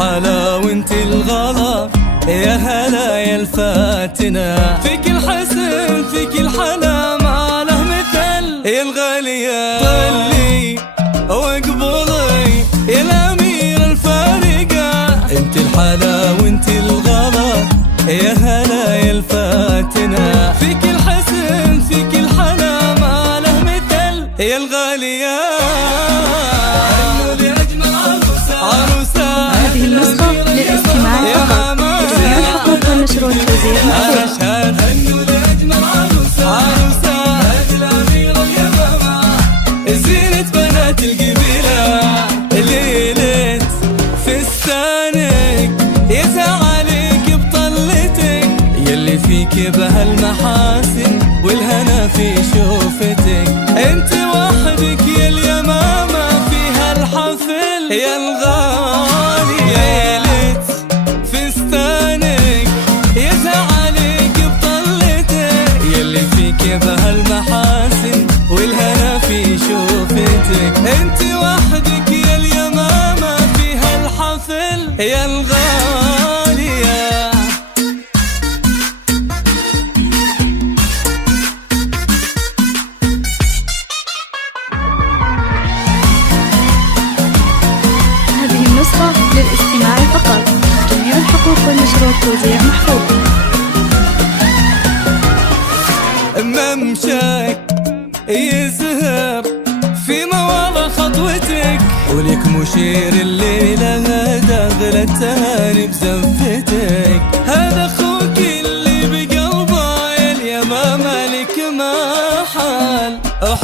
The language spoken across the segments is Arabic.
الحلا وانت الغلا، يا هلا يا الفاتنة. فيك الحسن فيك الحلا ما له مثل، يا الغالية طلي واقبلي يا الأميرة الفارقة. انت الحلا وانت الغلا، يا هلا يا الفاتنة. فيك الحسن فيك الحلا ما له مثل، يا الغالية. هذه النسخة للاستماع فقط. جميع الحقوق والنشر والتوزيع زينة بنات القبيلة، ليلة فستانك يزعلك بطلتك، يلي فيك بهالمحاسن والهنا في شوفتك. انت وحدك يا اليمامة في هالحفل، يا الغالي ليلة فستانك يزعلك بطلتك، يلي فيك بهالمحاسن والهنا في شوفتك. انت وحدك يا اليمامة في هالحفل، يا الغالية. هذه النسخة للاستماع فقط. جميع الحقوق والنشر والتوزيع محفوظ. ممشاك يزهر في مواضع خطوتك، ولك مشير الليلة داخل التهاني بزفتك. هذا اخوك اللي بقلبه يا اليمامة لك محل،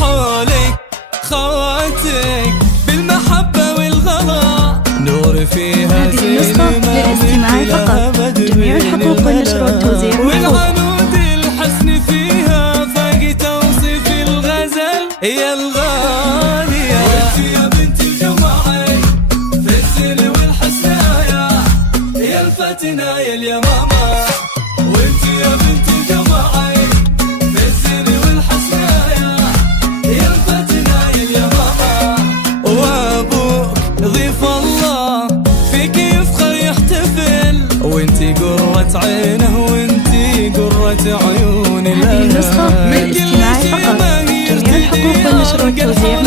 حولك خواتك بالمحبة والغلا، نور فيها هذه النسخة للاستماع فقط. جميع الحقوق والنشر والتوزيع محفوظ. الحسن فيها فاق توصيف الغزل، يا الغالية. وانت يا بنت الجماعي في الزين والحسنايا، يا الفاتنة يا اليمامة. وانت يا بنت الجماعي في الزين والحسنايا، يا الفاتنة يا اليمامة. وابوك ضيف الله فيك يفخر يحتفل، وانت قرة عينه وانت قرة عيون. هذه النسخة للاستماع فقط. جميع الحقوق والنشر والتوزيع